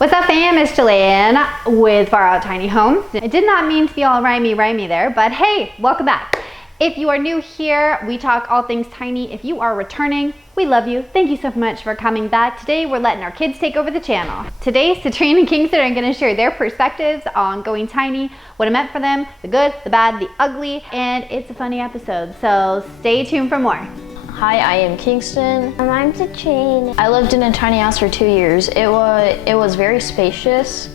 What's up fam, it's Jillian with Far Out Tiny Homes. It did not mean to be all rhymey there, but hey, welcome back. If you are new here, we talk all things tiny. If you are returning, we love you. Thank you so much for coming back. Today we're letting our kids take over the channel. Today, Citrine and Kingston are gonna share their perspectives on going tiny, what it meant for them, the good, the bad, the ugly, and it's a funny episode, so stay tuned for more. Hi, I am Kingston. And I'm Citrine. I lived in a tiny house for 2 years. It was very spacious.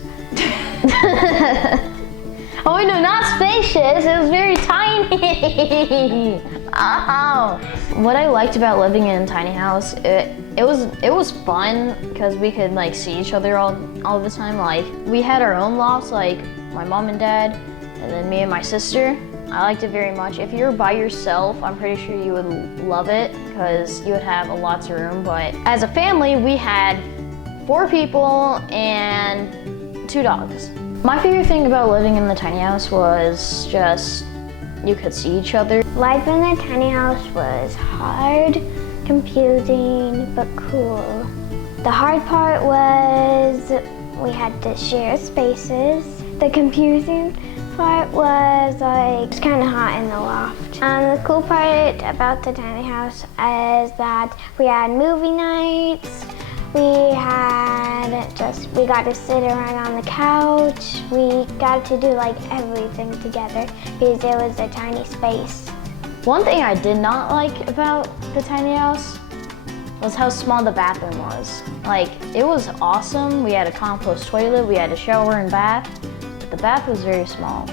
Oh no, not spacious. It was very tiny. Ow. What I liked about living in a tiny house, it was fun because we could like see each other all the time. Like we had our own lofts, like my mom and dad, and then me and my sister. I liked it very much. If you were by yourself, I'm pretty sure you would love it because you would have lots of room. But as a family, we had 4 people and 2 dogs. My favorite thing about living in the tiny house was just you could see each other. Life in the tiny house was hard, confusing, but cool. The hard part was we had to share spaces. The confusing part was like it's kind of hot in the loft. The cool part about the tiny house is that we had movie nights. We got to sit around on the couch. We got to do like everything together because it was a tiny space. One thing I did not like about the tiny house was how small the bathroom was. Like it was awesome. We had a compost toilet, we had a shower and bath. The bath was very small,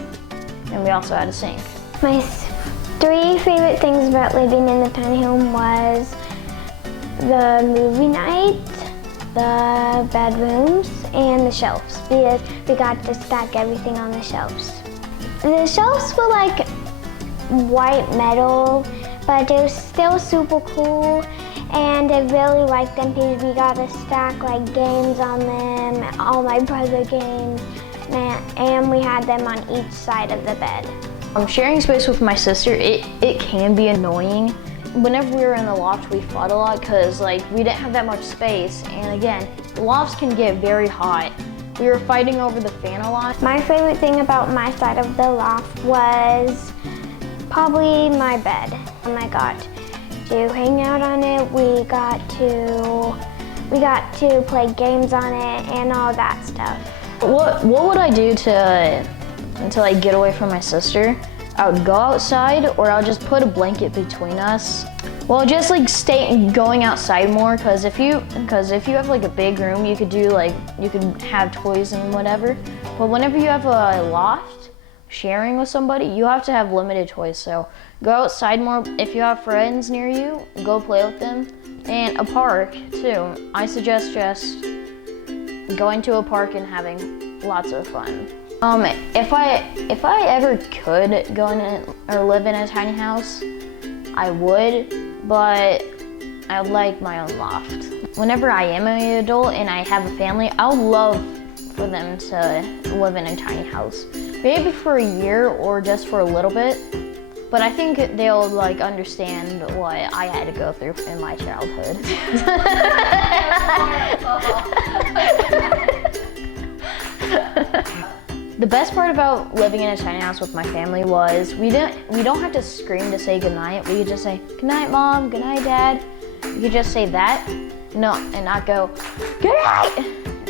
and we also had a sink. My 3 favorite things about living in the tiny home was the movie night, the bedrooms, and the shelves, because we got to stack everything on the shelves. The shelves were like white metal, but it was still super cool, and I really liked them because we got to stack like games on them, all my brother games, and we had them on each side of the bed. Sharing space with my sister, it can be annoying. Whenever we were in the loft, we fought a lot because like we didn't have that much space, and again, the lofts can get very hot. We were fighting over the fan a lot. My favorite thing about my side of the loft was probably my bed. And I got to hang out on it. We got to play games on it and all that stuff. What would I do to like get away from my sister? I would go outside, or I'll just put a blanket between us. Well, just like going outside more, because if you have like a big room, you could have toys and whatever. But whenever you have a loft sharing with somebody, you have to have limited toys. So go outside more. If you have friends near you, go play with them. And a park too. I suggest just going to a park and having lots of fun. If I ever could go in or live in a tiny house, I would, but I like my own loft. Whenever I am an adult and I have a family, I would love for them to live in a tiny house. Maybe for a year or just for a little bit, but I think they'll like understand what I had to go through in my childhood. The best part about living in a tiny house with my family was we don't have to scream to say goodnight. We could just say, "Good night, Mom, good night, Dad." You could just say that, and not go, "Good night,"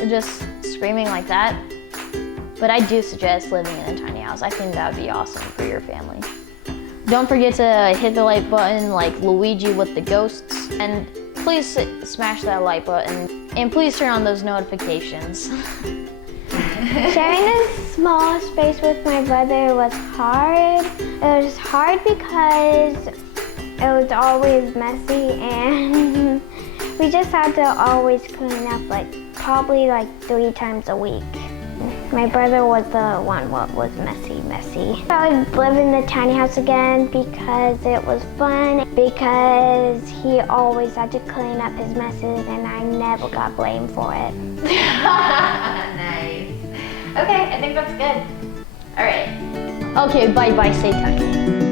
just screaming like that. But I do suggest living in a tiny house. I think that would be awesome for your family. Don't forget to hit the like button like Luigi with the ghosts, and please smash that like button, and please turn on those notifications. Sharing a small space with my brother was hard. It was hard because it was always messy, and we just had to always clean up probably 3 times a week. My brother was the one what was messy. I would live in the tiny house again because it was fun, because he always had to clean up his messes and I never got blamed for it. Nice. Okay, I think that's good. All right. Okay, bye, stay tiny.